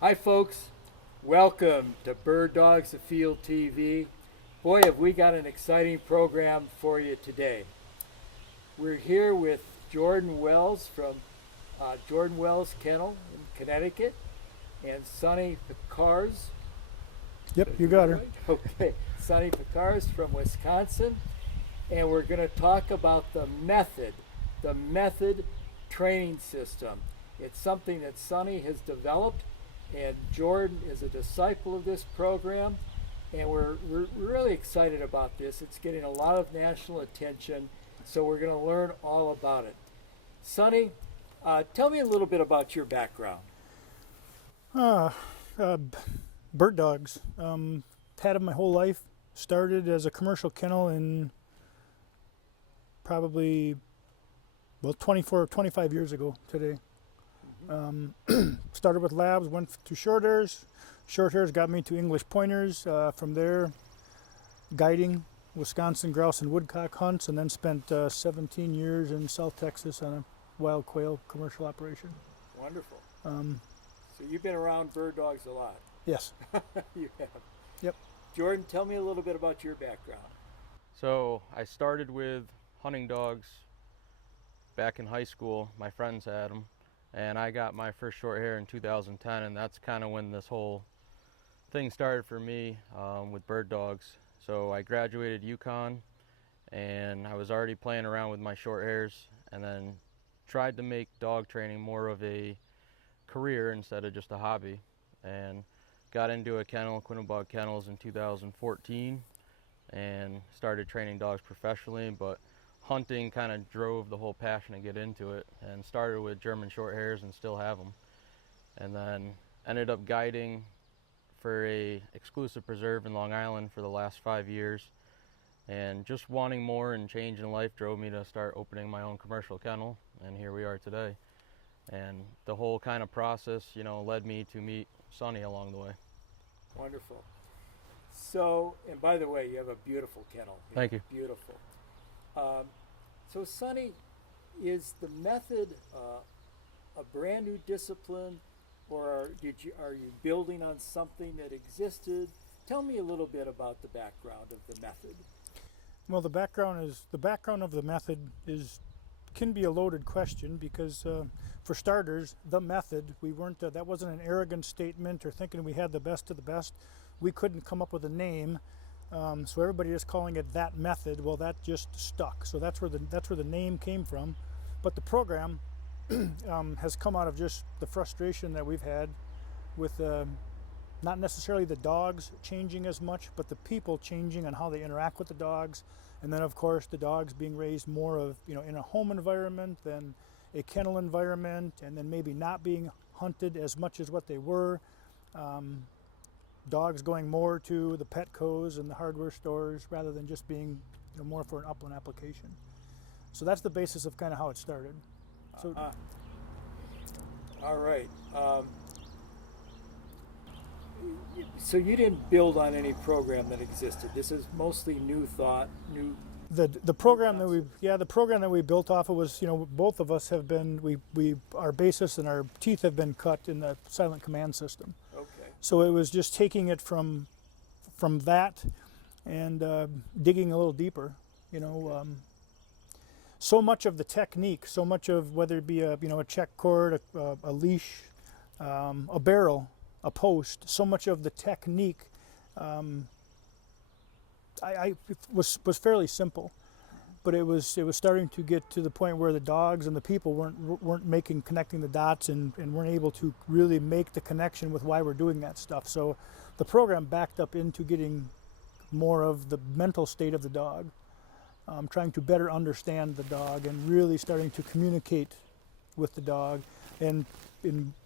Hi, folks. Welcome to Dogs Afield TV. Boy, have we got an exciting program for you today. We're here with Jordan Wells from Jordan Wells Kennel in Connecticut and Sonny Pickarz. Yep, Did I you do got that her. right? Okay, Sonny Pickarz from Wisconsin. And we're going to talk about the method training system. It's something that Sonny has developed, and Jordan is a disciple of this program, and we're really excited about this. It's getting a lot of national attention, so we're going to learn all about it. Sonny, tell me a little bit about your background. Uh, Bird dogs. Had them my whole life. Started as a commercial kennel in probably, 24 or 25 years ago today. Started with labs, went to short hairs. Short hairs got me to English pointers. From there, guiding Wisconsin grouse and woodcock hunts, and then spent 17 years in South Texas on a wild quail commercial operation. Wonderful. Um, So you've been around bird dogs a lot. yes. You have. Yep. Jordan, tell me a little bit about your background. So I started with hunting dogs back in high school. My friends had them, and I got my first short hair in 2010, and that's kind of when this whole thing started for me with bird dogs. So I graduated UConn, and I was already playing around with my short hairs, and then tried to make dog training more of a career instead of just a hobby, and got into a kennel, Quinnebog Kennels, in 2014, and started training dogs professionally. But hunting kind of drove the whole passion to get into it, and started with German short hairs and still have them, and then ended up guiding for a exclusive preserve in Long Island for the last 5 years, and just wanting more and change in life drove me to start opening my own commercial kennel, and here we are today. And the whole kind of process, led me to meet Sonny along the way. Wonderful. So, and by the way, you have a beautiful kennel. Thank you. Beautiful. Um, so, Sonny, is the method a brand new discipline, or are you building on something that existed? Tell me a little bit about the background of the method. Well, the background of the method can be a loaded question because, for starters, the method we weren't that wasn't an arrogant statement or thinking we had the best of the best. We couldn't come up with a name, so everybody is calling it that method. Well, that just stuck. So that's where the name came from. But the program has come out of just the frustration that we've had with not necessarily the dogs changing as much, but the people changing and how they interact with the dogs. And then, of course, the dogs being raised more of, in a home environment than a kennel environment, and then maybe not being hunted as much as what they were. Dogs going more to the Petcos and the hardware stores rather than just being, more for an upland application. So that's the basis of kind of how it started. So, All right. So you didn't build on any program that existed. This is mostly new thought, new. the program that we built off of was, both of us have been our basis and our teeth have been cut in the silent command system. Okay. So it was just taking it from that and digging a little deeper. So much of the technique, so much of whether it be a check cord, a leash, a barrel, a post, so much of the technique was fairly simple, but it was starting to get to the point where the dogs and the people weren't connecting the dots and weren't able to really make the connection with why we're doing that stuff. So the program backed up into getting more of the mental state of the dog, trying to better understand the dog and really starting to communicate with the dog, and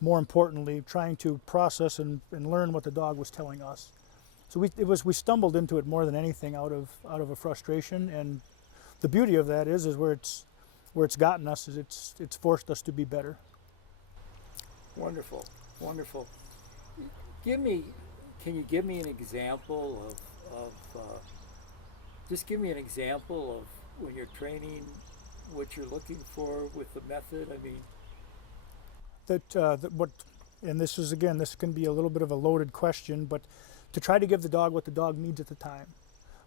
more importantly, trying to process and learn what the dog was telling us. So we stumbled into it more than anything out of a frustration, and the beauty of that is where it's gotten us is it's forced us to be better. Wonderful, wonderful. Can you give me an example just give me an example of when you're training, what you're looking for with the method? I mean, That and this is, again, this can be a little bit of a loaded question, but to try to give the dog what the dog needs at the time.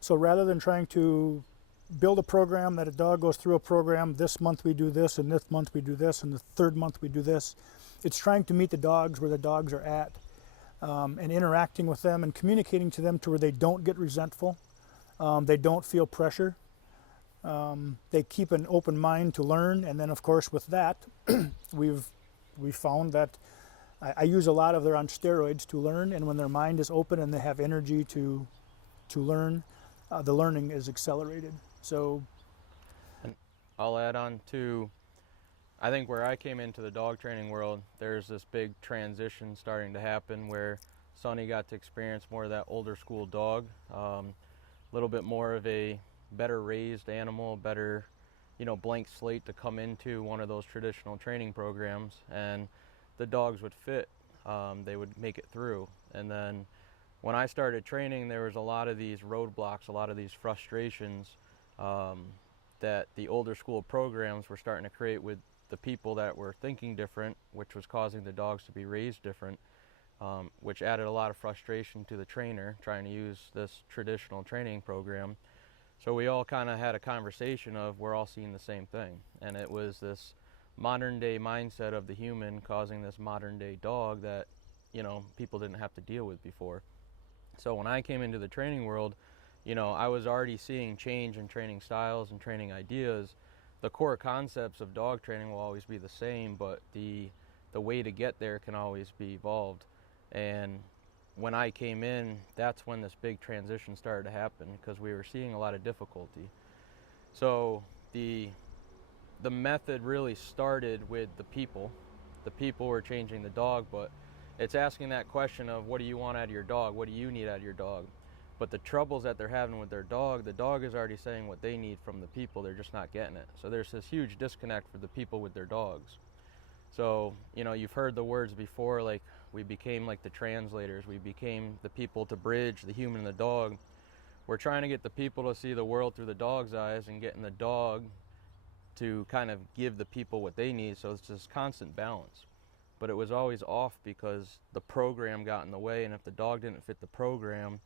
So rather than trying to build a program that a dog goes through a program, this month we do this, and this month we do this, and the third month we do this, it's trying to meet the dogs where the dogs are at, and interacting with them and communicating to them to where they don't get resentful, they don't feel pressure, they keep an open mind to learn. And then of course with that we've found that I use a lot of, they're on steroids to learn, and when their mind is open and they have energy to learn, the learning is accelerated. So, and I'll add on to, I think where I came into the dog training world, there's this big transition starting to happen where Sonny got to experience more of that older school dog, a little bit more of a better raised animal, better, blank slate to come into one of those traditional training programs, and the dogs would fit, they would make it through. And then when I started training, there was a lot of these roadblocks, a lot of these frustrations that the older school programs were starting to create with the people that were thinking different, which was causing the dogs to be raised different, which added a lot of frustration to the trainer trying to use this traditional training program. So we all kind of had a conversation of, we're all seeing the same thing, and it was this modern day mindset of the human causing this modern day dog that people didn't have to deal with before. So when I came into the training world, I was already seeing change in training styles and training ideas. The core concepts of dog training will always be the same, but the way to get there can always be evolved. And when I came in, that's when this big transition started to happen, because we were seeing a lot of difficulty. So the method really started with the people. The people were changing the dog, but it's asking that question of, what do you want out of your dog? What do you need out of your dog? But the troubles that they're having with their dog, the dog is already saying what they need from the people. They're just not getting it. So there's this huge disconnect for the people with their dogs. So, you've heard the words before, like, we became like the translators. We became the people to bridge the human and the dog. We're trying to get the people to see the world through the dog's eyes and getting the dog to kind of give the people what they need. So it's this constant balance. But it was always off because the program got in the way, and if the dog didn't fit the program,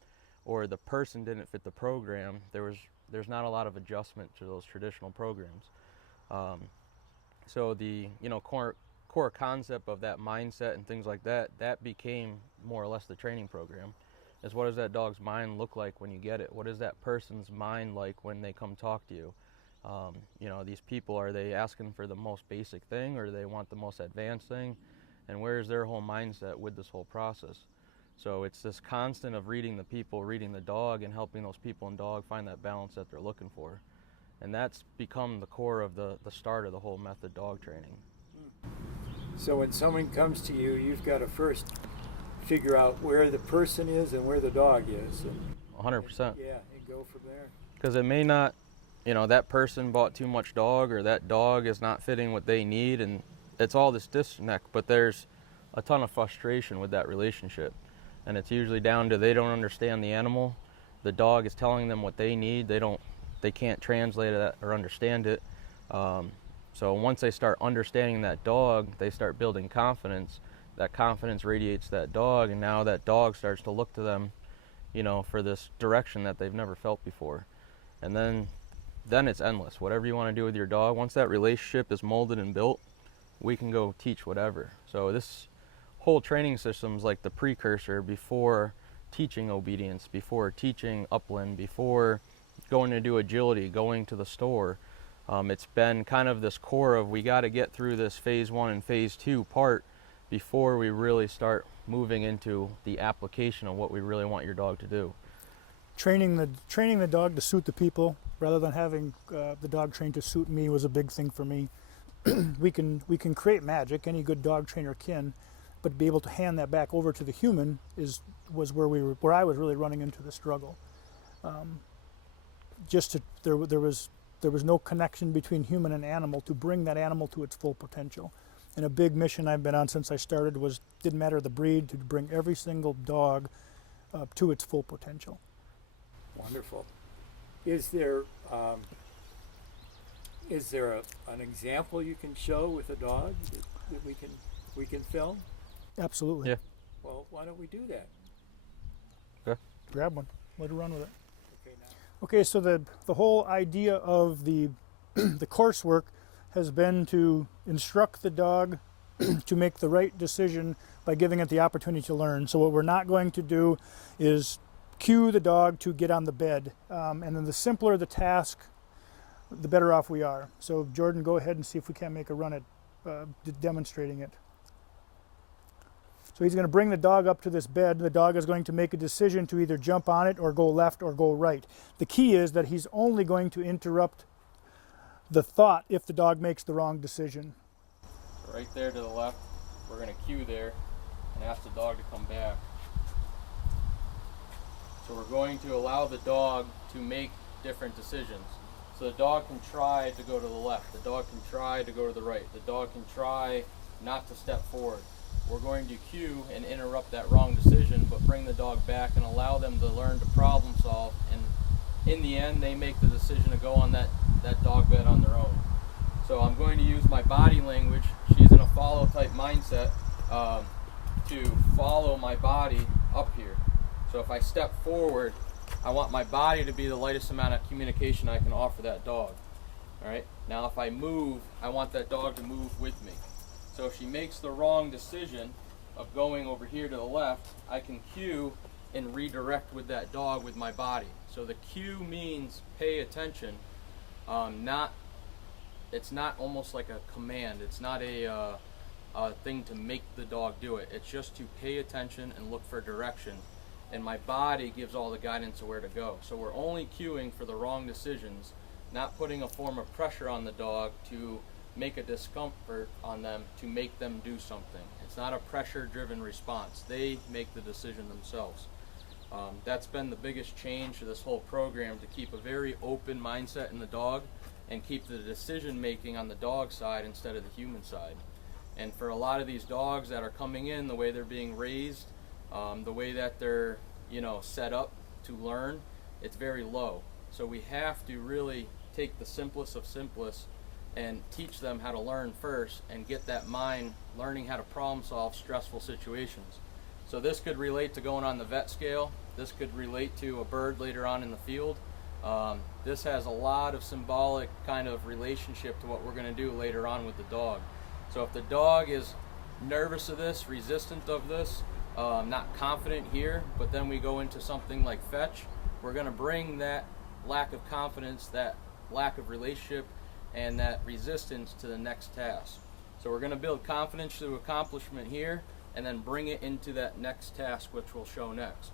or the person didn't fit the program, there's not a lot of adjustment to those traditional programs. So the core concept of that mindset and things like that became more or less the training program. Is, what does that dog's mind look like when you get it? What is that person's mind like when they come talk to you? These people, are they asking for the most basic thing, or do they want the most advanced thing? And where is their whole mindset with this whole process? So it's this constant of reading the people, reading the dog, and helping those people and dog find that balance that they're looking for. And that's become the core of the start of the whole method dog training. So when someone comes to you, you've got to first figure out where the person is and where the dog is. 100%. Yeah, and go from there. Because it may not, that person bought too much dog, or that dog is not fitting what they need, and it's all this disconnect, but there's a ton of frustration with that relationship. And it's usually down to, they don't understand the animal. The dog is telling them what they need. They can't translate it or understand it. So once they start understanding that dog, they start building confidence. That confidence radiates that dog, and now that dog starts to look to them, for this direction that they've never felt before. And then it's endless. Whatever you want to do with your dog, once that relationship is molded and built, we can go teach whatever. So this whole training system is like the precursor before teaching obedience, before teaching upland, before going to do agility, going to the store. It's been kind of this core of, we got to get through this phase 1 and phase 2 part before we really start moving into the application of what we really want your dog to do. Training the dog to suit the people rather than having the dog trained to suit me was a big thing for me. we can create magic, any good dog trainer can, but be able to hand that back over to the human was where I was really running into the struggle. There was no connection between human and animal to bring that animal to its full potential. And a big mission I've been on since I started didn't matter the breed, to bring every single dog to its full potential. Wonderful. Is there an example you can show with a dog that we can film? Absolutely. Yeah. Well, why don't we do that? Grab one. Let her run with it. Okay, now. Okay, so the whole idea of the the coursework has been to instruct the dog to make the right decision by giving it the opportunity to learn. So what we're not going to do is cue the dog to get on the bed. And then the simpler the task, the better off we are. So Jordan, go ahead and see if we can't make a run at demonstrating it. So he's going to bring the dog up to this bed. The dog is going to make a decision to either jump on it or go left or go right. The key is that he's only going to interrupt the thought if the dog makes the wrong decision. Right there to the left, we're going to cue there and ask the dog to come back. So we're going to allow the dog to make different decisions. So the dog can try to go to the left, the dog can try to go to the right, the dog can try not to step forward. We're going to cue and interrupt that wrong decision, but bring the dog back and allow them to learn to problem solve, and in the end they make the decision to go on that dog bed on their own. So I'm going to use my body language. She's in a follow type mindset to follow my body up here. So if I step forward, I want my body to be the lightest amount of communication I can offer that dog. Alright, now if I move, I want that dog to move with me. So if she makes the wrong decision of going over here to the left, I can cue and redirect with that dog with my body. So the cue means pay attention, it's not almost like a command. It's not a thing to make the dog do it. It's just to pay attention and look for direction. And my body gives all the guidance of where to go. So we're only cueing for the wrong decisions, not putting a form of pressure on the dog to make a discomfort on them to make them do something. It's not a pressure-driven response. They make the decision themselves. That's been the biggest change to this whole program, to keep a very open mindset in the dog and keep the decision making on the dog side instead of the human side. And for a lot of these dogs that are coming in, the way they're being raised, the way that they're set up to learn, it's very low. So we have to really take the simplest of simplest and teach them how to learn first and get that mind learning how to problem solve stressful situations. So this could relate to going on the vet scale. This could relate to a bird later on in the field. This has a lot of symbolic kind of relationship to what we're going to do later on with the dog. So if the dog is nervous of this, resistant of this, not confident here, but then we go into something like fetch, we're going to bring that lack of confidence, that lack of relationship, and that resistance to the next task. So we're going to build confidence through accomplishment here, and then bring it into that next task, which we'll show next.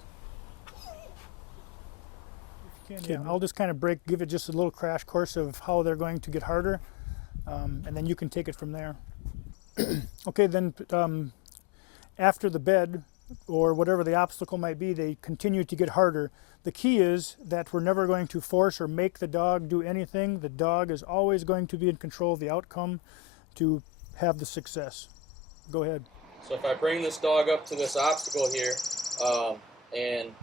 Yeah, I'll just kind of give it just a little crash course of how they're going to get harder, and then you can take it from there. Okay, then after the bed, or whatever the obstacle might be, they continue to get harder. The key is that we're never going to force or make the dog do anything. The dog is always going to be in control of the outcome to have the success. Go ahead. So if I bring this dog up to this obstacle here, and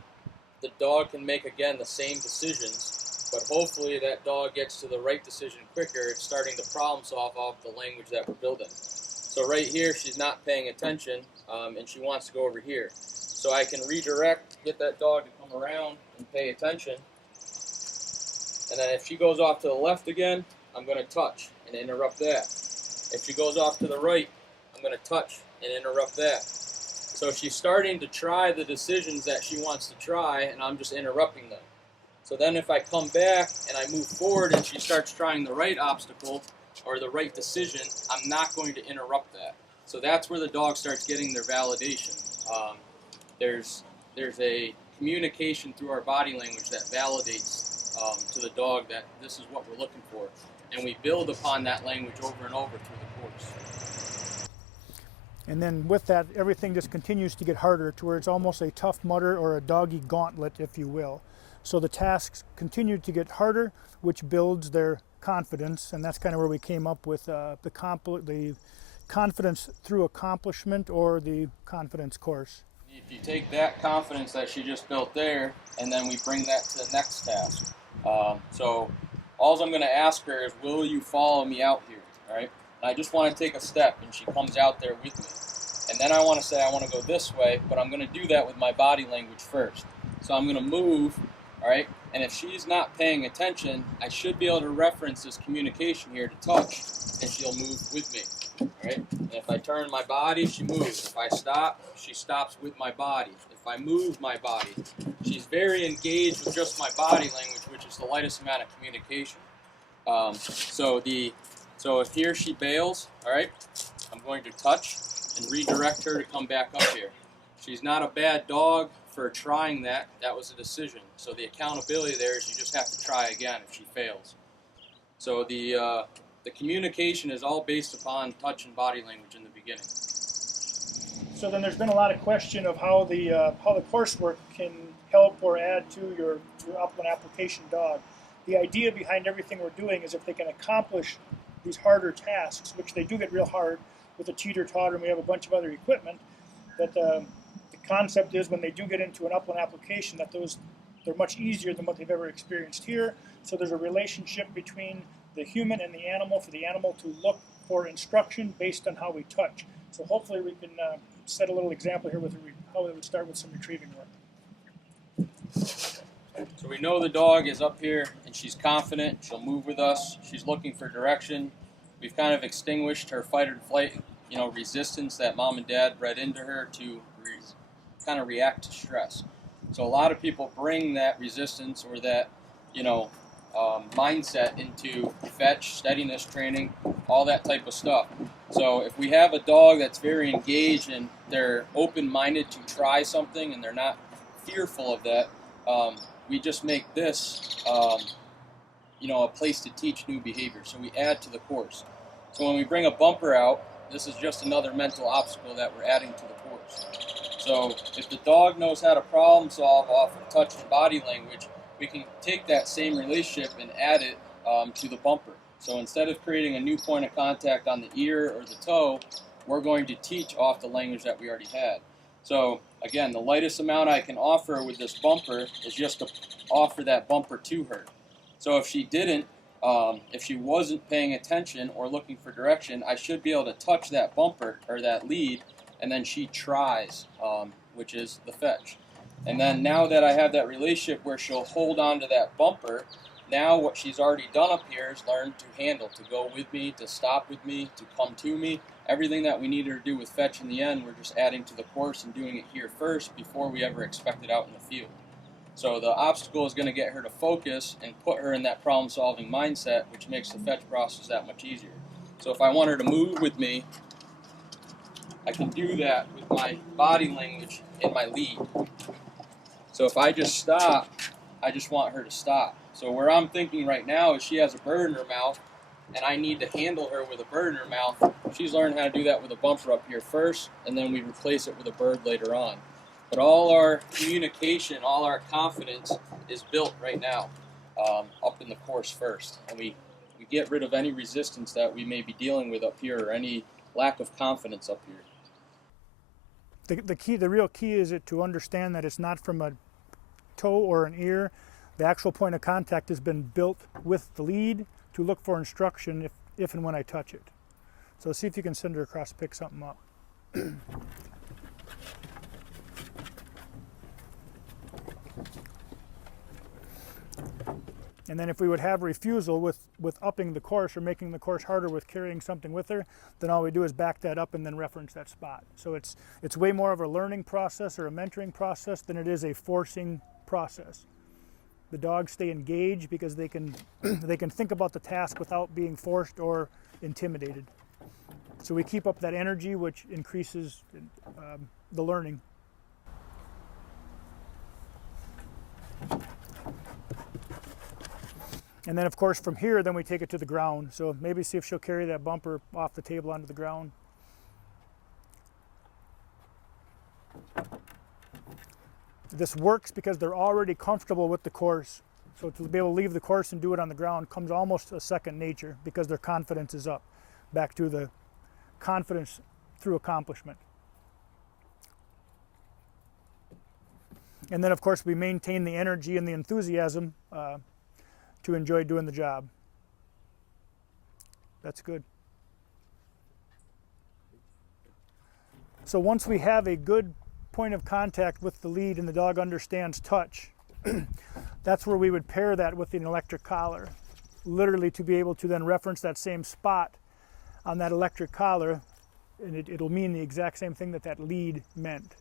the dog can make, again, the same decisions, but hopefully that dog gets to the right decision quicker. It's starting to problem solve off the language that we're building. So right here, she's not paying attention, and she wants to go over here. So I can redirect, get that dog to come around and pay attention. And then if she goes off to the left again, I'm going to touch and interrupt that. If she goes off to the right, I'm going to touch and interrupt that. So she's starting to try the decisions that she wants to try, and I'm just interrupting them. So then if I come back and I move forward and she starts trying the right obstacle or the right decision, I'm not going to interrupt that. So that's where the dog starts getting their validation. There's a communication through our body language that validates to the dog that this is what we're looking for. And we build upon that language over and over through the course. And then with that, everything just continues to get harder to where it's almost a Tough Mudder or a doggy gauntlet, if you will. So the tasks continue to get harder, which builds their confidence, and that's kind of where we came up with the confidence through accomplishment, or the confidence course. If you take that confidence that she just built there, and then we bring that to the next task. So all I'm going to ask her is, will you follow me out here? All right? And I just want to take a step, and she comes out there with me. and then I want to say I want to go this way, but I'm going to do that with my body language first. So I'm going to move, all right? And if she's not paying attention, I should be able to reference this communication here to touch, and she'll move with me, all right? And if I turn my body, she moves. If I stop, she stops with my body. If I move my body, she's very engaged with just my body language, which is the lightest amount of communication. So if here she bails, all right, I'm going to touch and redirect her to come back up here. She's not a bad dog for trying that. That was a decision. So the accountability there is you just have to try again if she fails. So the communication is all based upon touch and body language in the beginning. So then there's been a lot of question of how the coursework can help or add to your upland application dog. The idea behind everything we're doing is if they can accomplish these harder tasks, which they do get real hard with a teeter-totter, and we have a bunch of other equipment, that the concept is when they do get into an upland application that they're much easier than what they've ever experienced here. So there's a relationship between the human and the animal for the animal to look for instruction based on how we touch. So hopefully we can set a little example here with how it would start with some retrieving work. So we know the dog is up here and she's confident, she'll move with us, she's looking for direction. We've kind of extinguished her fight or flight, resistance that mom and dad bred into her to kind of react to stress. So a lot of people bring that resistance or that, mindset into fetch, steadiness training, all that type of stuff. So if we have a dog that's very engaged and they're open-minded to try something and they're not fearful of that, we just make this, a place to teach new behavior. So we add to the course. So when we bring a bumper out, this is just another mental obstacle that we're adding to the course. So if the dog knows how to problem solve off of touch and body language, we can take that same relationship and add it to the bumper. So instead of creating a new point of contact on the ear or the toe, we're going to teach off the language that we already had. So again, the lightest amount I can offer with this bumper is just to offer that bumper to her. So if she didn't, if she wasn't paying attention or looking for direction, I should be able to touch that bumper or that lead, and then she tries, which is the fetch. And then now that I have that relationship where she'll hold on to that bumper, now what she's already done up here is learn to handle, to go with me, to stop with me, to come to me. Everything that we need her to do with fetch in the end, we're just adding to the course and doing it here first before we ever expect it out in the field. So the obstacle is going to get her to focus and put her in that problem-solving mindset, which makes the fetch process that much easier. So if I want her to move with me, I can do that with my body language in my lead. So if I just stop, I just want her to stop. So where I'm thinking right now is she has a bird in her mouth, and I need to handle her with a bird in her mouth. She's learned how to do that with a bumper up here first, and then we replace it with a bird later on. But all our communication, all our confidence is built right now up in the course first. And we get rid of any resistance that we may be dealing with up here or any lack of confidence up here. The real key is to understand that it's not from a toe or an ear. The actual point of contact has been built with the lead to look for instruction if and when I touch it. So see if you can send her across to pick something up. And then if we would have refusal with upping the course or making the course harder with carrying something with her, then all we do is back that up and then reference that spot. So it's way more of a learning process or a mentoring process than it is a forcing process. The dogs stay engaged because they can think about the task without being forced or intimidated. So we keep up that energy, which increases the learning. And then of course from here, then we take it to the ground. So maybe see if she'll carry that bumper off the table onto the ground. This works because they're already comfortable with the course. So to be able to leave the course and do it on the ground comes almost a second nature because their confidence is up. Back to the confidence through accomplishment. And then of course we maintain the energy and the enthusiasm to enjoy doing the job. That's good. So once we have a good point of contact with the lead and the dog understands touch, that's where we would pair that with an electric collar, literally to be able to then reference that same spot on that electric collar, and it'll mean the exact same thing that that lead meant.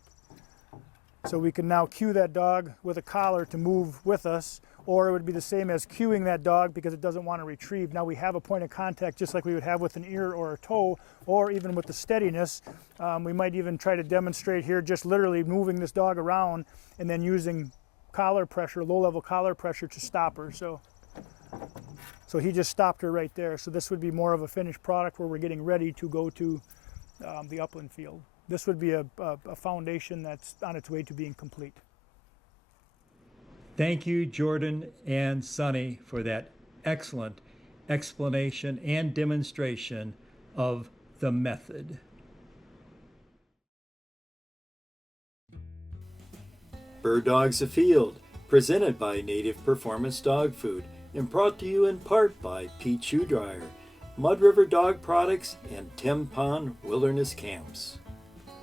So we can now cue that dog with a collar to move with us, or it would be the same as cueing that dog because it doesn't want to retrieve. Now we have a point of contact just like we would have with an ear or a toe, or even with the steadiness. We might even try to demonstrate here just literally moving this dog around and then using collar pressure, low-level collar pressure to stop her. So he just stopped her right there. So this would be more of a finished product where we're getting ready to go to the upland field. This would be a foundation that's on its way to being complete. Thank you, Jordan and Sonny, for that excellent explanation and demonstration of the method. Dogs Afield, presented by Native Performance Dog Food and brought to you in part by Pete Shoe Dryer, Mud River Dog Products, and Tim Pond Wilderness Camps.